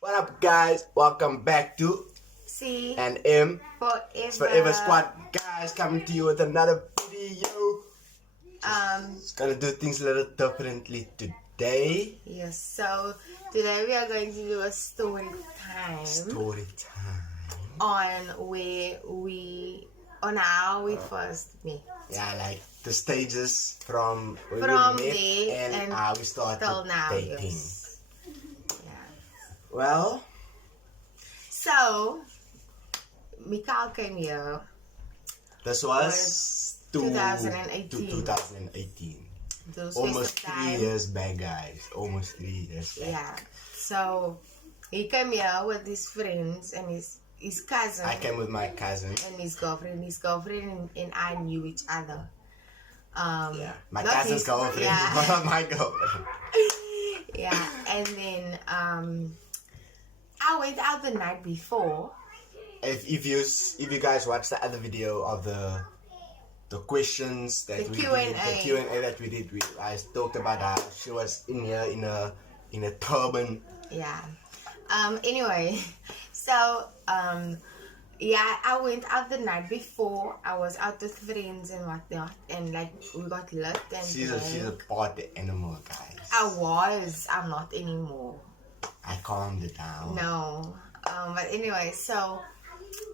What up, guys? Welcome back to C and M Forever. Squad, guys. Coming to you with another video. It's gonna do things a little differently today. Yes, so today we are going to do a story time. Story time. On how we first met. Yeah, like the stages from when From we met there and how we started till now. dating. Yes. Yeah. Well, So Mcael came here. this was 2018. 2018. Those Almost festive 3 time. years back, guys. Almost 3 years back. Yeah. So he came here with his friends and his cousin. I came with my cousin. And his girlfriend and I knew each other. Yeah, my not cousin's his- girlfriend, yeah. but not my girlfriend. Yeah, and then I went out the night before. If you guys watched the other video of the questions that The we Q&A. did, the Q&A that we did, I talked about how she was in here in a turban. Yeah. Anyway, so yeah, I went out the night before. I was out with friends and whatnot, and like we got lit and She's a party animal, guys. I'm not anymore. I calmed it down. No. But anyway, so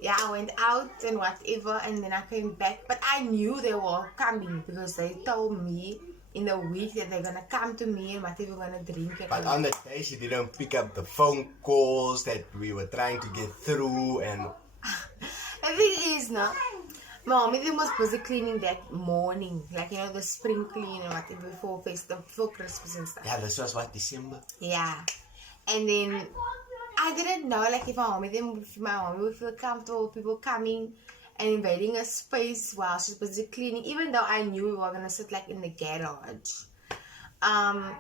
yeah, I went out and whatever, and then I came back. But I knew they were coming because they told me in the week that they're gonna come to me and whatever, we're gonna drink it. But on the day, she didn't pick up the phone calls that we were trying to get through, and The thing is, no, Mommy was busy cleaning that morning, like the spring clean and whatever before Christmas and stuff. yeah, this was what, December. Yeah, and then I didn't know like if my mommy would feel comfortable, people coming and invading a space while she's busy cleaning, even though I knew we were gonna sit like in the garage. And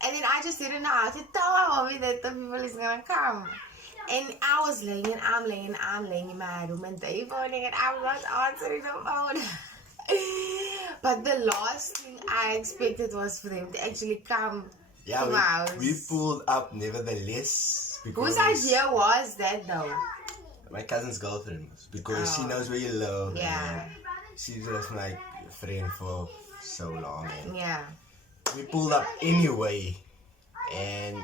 then I just didn't know how to tell my mommy that the people is gonna come. And I was laying and I'm laying in my room and they phoning and I'm not answering the phone. But the last thing I expected was for them to actually come to my house. we pulled up nevertheless. Whose idea was that though? My cousin's girlfriend, because she knows where you live. Yeah. And she's just my friend for so long. And Yeah. we pulled up anyway, and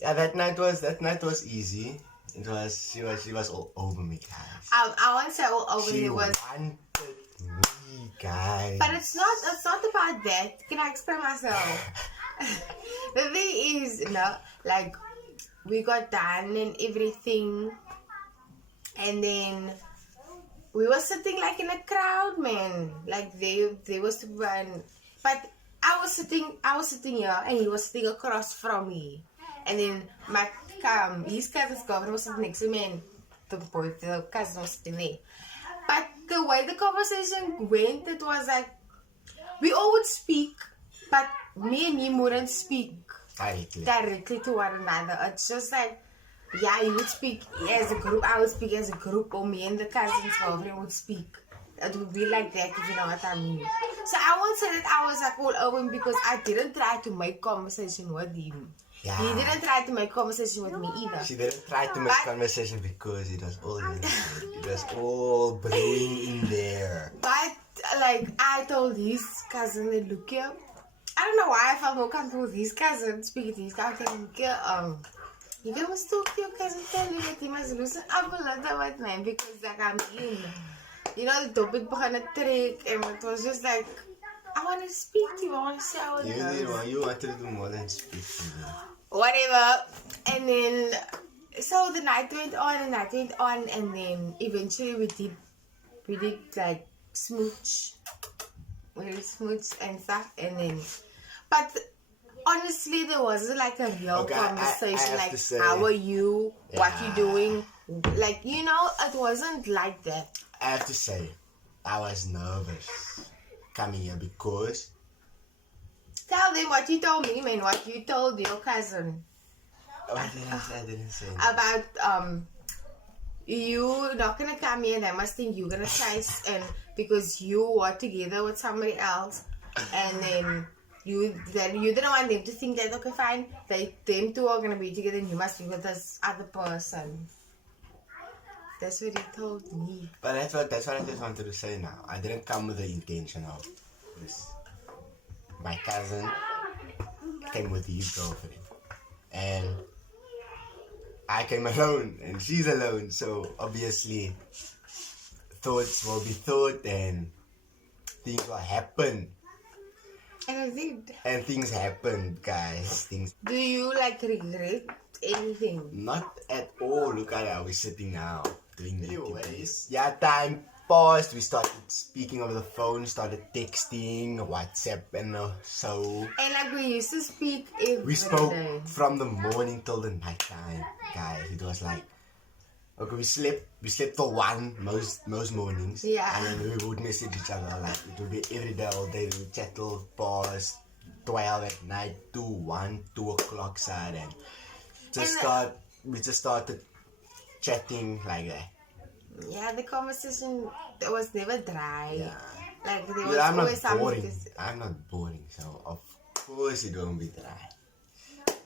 yeah, that night was easy. She was all over me, guys. I won't say all over She it was, wanted me, guys. but it's not about that. Can I explain myself? The thing is, like we got done and everything, and then we were sitting like in a crowd, man. Like they was but I was sitting here and he was sitting across from me, and then his cousin's girlfriend was sitting next to me and the cousin was sitting there. But the way the conversation went, it was like we all would speak, but me and him wouldn't speak directly to one another. It's just like, yeah, you would speak as a group, I would speak as a group, or me and the cousin's girlfriend would speak. It would be like that, if you know what I mean. So I won't say that I was like all over him, because I didn't try to make conversation with him. Yeah. He didn't try to make conversation with me either. She didn't try to make conversation because it was all in it was all brewing in there. But like I told his cousin that, look here, I don't know why I felt more comfortable with his cousin speaking to his cousin. You can talk to your cousin, tell him that he must loosen up a little bit, man, because like I'm in. The topic began to trick, and it was just like, I want to speak to you, I want to say how it goes. You wanted to do more than speak to me. Whatever. And then, so the night went on, and then eventually we did like smooch. We smooched and stuff, and then, but honestly, there wasn't like a real conversation, I like, say, how are you, what Yeah. you doing, like, it wasn't like that. I have to say, I was nervous coming here because Tell them what you told me, man, what you told your cousin I didn't say about you not gonna come here and they must think you're gonna try and because you were together with somebody else, and then you didn't want them to think that, okay, fine, them two are gonna be together and you must be with this other person. That's what he told me. But that's what I just wanted to say now. I didn't come with the intention of this. My cousin came with his girlfriend. And I came alone and she's alone. So obviously thoughts will be thought and things will happen. And I did. And things happen, guys. Do you like regret anything? Not at all. Look at how we're sitting now. Doing anyways. Yeah, time passed. We started speaking over the phone, started texting, WhatsApp and so. And like we used to speak every day. We spoke from the morning till the night time, guys. It was like, okay, we slept till 1 most mornings. Yeah. And then we would message each other. Like, it would be every day, all day. We would chat till past 12 at night, 2 o'clock side. And we just started chatting like that. Yeah, the conversation was never dry. Yeah. Like, there was always something to say. I'm not boring, so of course it won't be dry.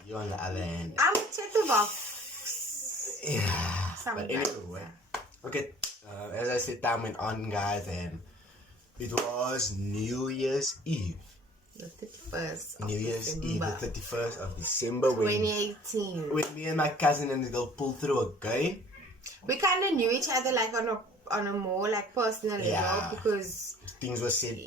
You on the other hand. I'm a chatterbox. Yeah. Sometimes. But anyway, okay. As I said, time went on, guys, and it was New Year's Eve. The 31st of New Year's December. Eve, the 31st of December, 2018. when me and my cousin and the girl pulled through a game. We kind of knew each other like on a more like personal level because things were said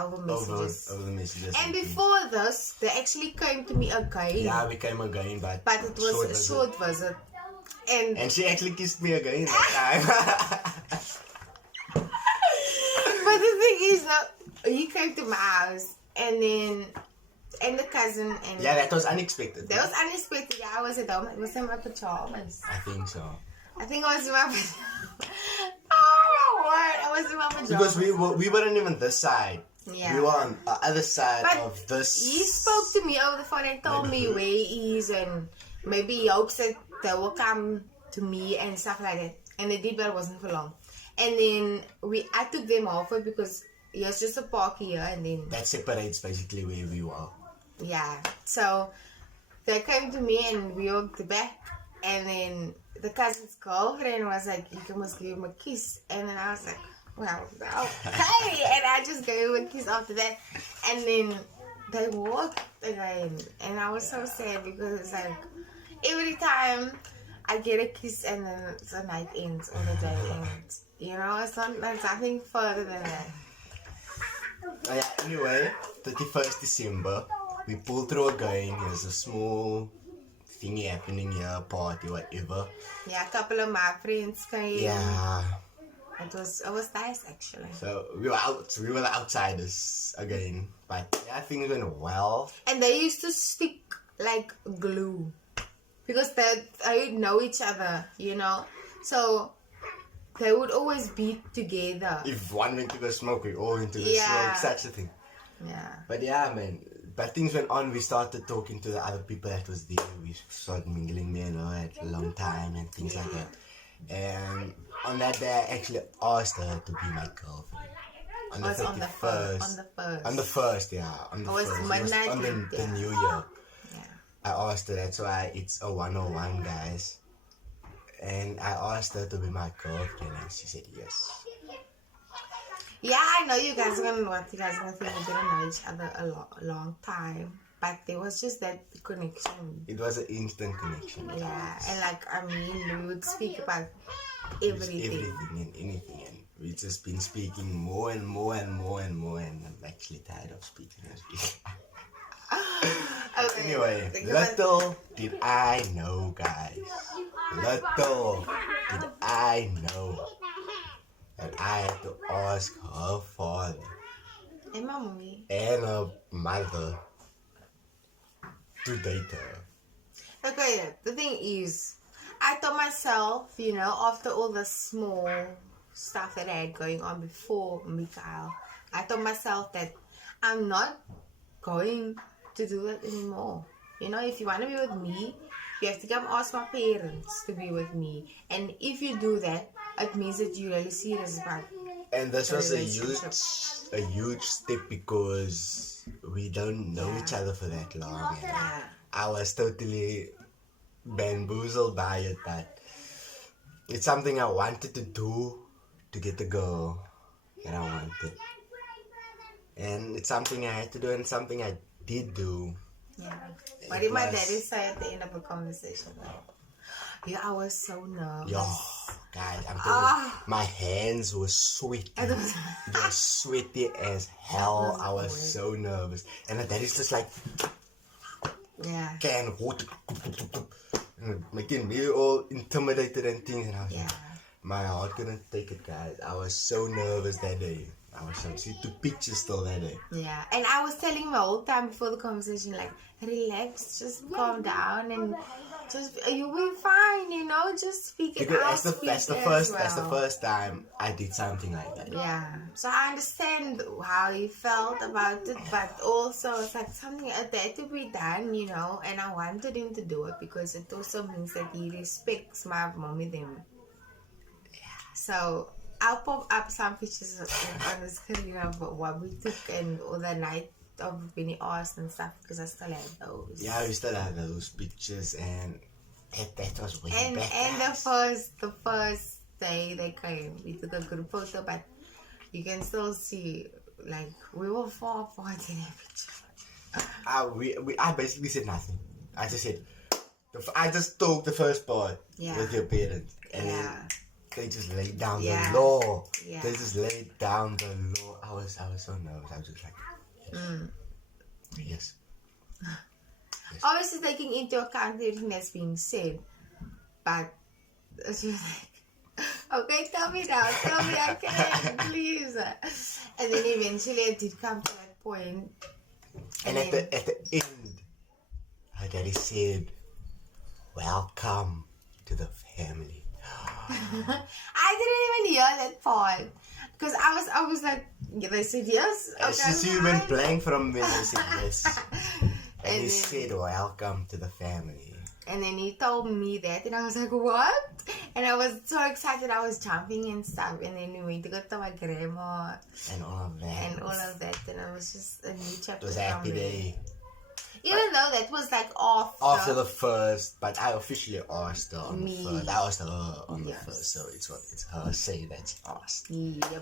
over messages. Over the messages. And before this, they actually came to me again. Yeah, we came again, but it was a short visit. And she actually kissed me again that time. But the thing is, now he came to my house and the cousin and yeah, that was unexpected. That was unexpected. Yeah, I was at home. It was in my pajamas. I think so. I think I was in my pajamas. Oh my word! I was in my pajamas. Because we weren't even this side. Yeah. We were on the other side but of this. He spoke to me over the phone and told me where he is and maybe he hopes that they will come to me and stuff like that. And they did, but it wasn't for long. And then I took them over because it was just a park here and then... That separates basically where we were. Yeah. So they came to me and we walked back and then the cousin's girlfriend was like, you must give him a kiss. And then I was like, well, okay. And I just gave him a kiss after that. And then they walked again. And I was so sad because it's like, every time I get a kiss and then the night ends or the day ends. You know, it's not, there's nothing further than that. Yeah, anyway, 31st December, we pulled through again. There's a small thingy happening here, party, whatever. Yeah, a couple of my friends came. Yeah. It was nice actually. So we were the outsiders again. But yeah, things went well. And they used to stick like glue. Because they know each other, you know. So they would always be together. If one went to go smoke, we all went to go smoke, such a thing. Yeah. But yeah, man. But things went on. We started talking to the other people that was there. We started mingling, me and her at a long time and things like that. And on that day, I actually asked her to be my girlfriend. On the 31st. On the 1st, yeah. On the 1st. It was midnight. On the New Year. I asked her, that's why it's a 101, guys. And I asked her to be my girlfriend, and she said yes. Yeah, I know you guys are gonna think we didn't know each other a long time, but there was just that connection. It was an instant connection. Yeah, and like we would speak about everything. Everything and anything, and we've just been speaking more and more and more and more, and I'm actually tired of speaking. Okay. Anyway, little did I know, guys. Little did I know that I had to ask her father and my mommy and her mother to date her. Okay, the thing is, I thought myself, you know, after all the small stuff that I had going on before Mcael, I thought myself that I'm not going to do that anymore. You know, if you want to be with me, you have to come ask my parents to be with me. And if you do that, it means that you're really serious about And this was relationship. a huge step because we don't know each other for that long. And I was totally bamboozled by it, but it's something I wanted to do to get the girl that I wanted. And it's something I had to do and something I did do. Yeah. What did my daddy say at the end of the conversation? Yeah, I was so nervous. Yo, guys, I'm telling you, my hands were sweaty. They were sweaty as hell. I was so nervous. And my daddy's just like, can water. Making me all intimidated and things. And I was like, my heart couldn't take it, guys. I was so nervous that day. I was so see 2 pictures still that day. Yeah, and I was telling him the whole time before the conversation, like, relax, just calm down, and just you'll be fine, you know. Just speak it out. That's the first time I did something like that. Yeah, so I understand how he felt about it, but also it's like something that had to be done, you know. And I wanted him to do it because it also means that he respects my mom with him. So I'll pop up some pictures on the screen of what we took and all the night of when he asked and stuff, because I still have those. Yeah, we still have those pictures, and that was way back. And the first day they came, we took a group photo, but you can still see, like, we were far apart in that picture. I basically said nothing. I just said, I just told the first part with your parents, and then they just laid down the law. Yeah. They just laid down the law. I was so nervous. I was just like, yes. Obviously taking into account everything that's being said, but she was like, okay, tell me now, tell me I can, please. And then eventually it did come to that point. And at the end, her daddy said, welcome to the family. I didn't even hear that part because I was like, they said yes. Okay, she went blank from me. They said yes, and he said, "Welcome to the family." And then he told me that, and I was like, "What?" And I was so excited. I was jumping and stuff. And then we went to go to my grandma and all of that. And it was just a new chapter. It was a happy day. Even though that was like after the first, but I officially asked her on the first. I asked her on the first, so it's her say that she asked. Yeah,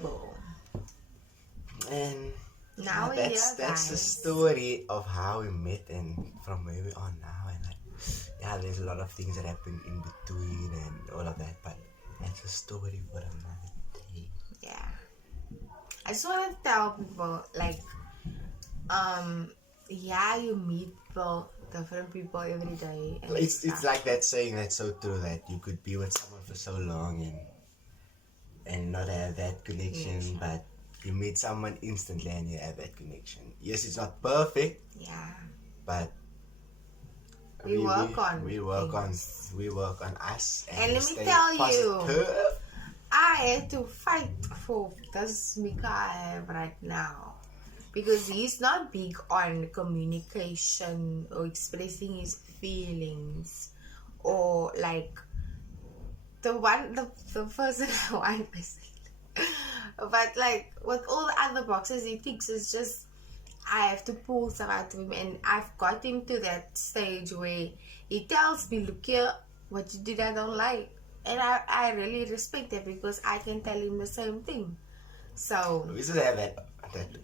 and now that's the story of how we met and from where we are now. And like, there's a lot of things that happen in between and all of that, but that's a story for another day. Yeah, I just want to tell people, like, you meet different people every day. And it's like that saying that's so true, that you could be with someone for so long and not have that connection, but you meet someone instantly and you have that connection. Yes, it's not perfect. Yeah. But we work on us. And let me tell you, I had to fight for this Mcael right now. Because he's not big on communication or expressing his feelings, or like the person I want basically. But like with all the other boxes he ticks, it's just I have to pull stuff out of him, and I've got him to that stage where he tells me, look here, what you did I don't like, and I really respect that because I can tell him the same thing. So we should have that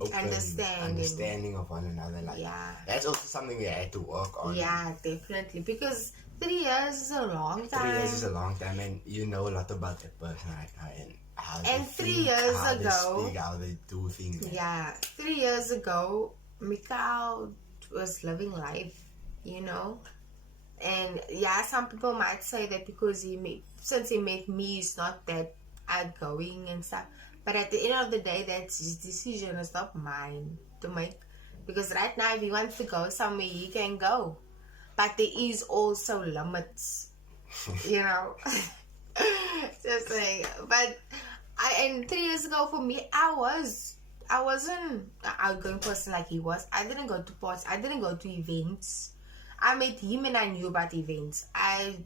open understanding of one another. Like, that's also something we had to work on. Yeah, definitely. Because 3 years is a long time. 3 years is a long time, and you know a lot about that person right now and how they 3 years ago, they speak, how they do things. Yeah, 3 years ago, Mcael was living life, you know. And some people might say that because since he met me, he's not that outgoing and stuff. But at the end of the day, that's his decision. It's not mine to make. Because right now, if he wants to go somewhere, he can go. But there is also limits, you know. Just saying. But and 3 years ago for me, I wasn't an outgoing person like he was. I didn't go to parties. I didn't go to events. I met him and I knew about events. I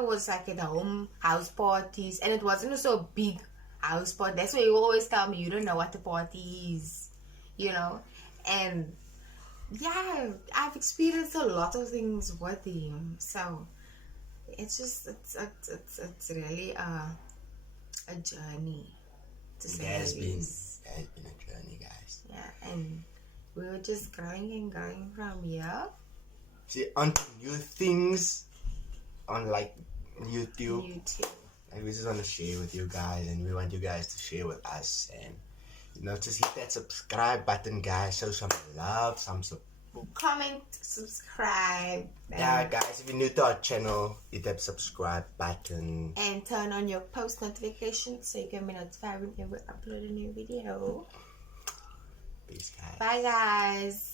was like at home house parties, and it wasn't so big house party. That's why you always tell me you don't know what the party is, you know. And yeah, I've experienced a lot of things with him, so it's just it's really a journey. It has been a journey, guys. Yeah, and we were just growing and growing from here. See, on new things on like YouTube. Like, we just want to share with you guys, and we want you guys to share with us, and just hit that subscribe button, guys. Show some love, some support. Comment, subscribe. Yeah, guys, if you're new to our channel, hit that subscribe button. And turn on your post notifications so you can be notified whenever we upload a new video. Peace, guys. Bye, guys.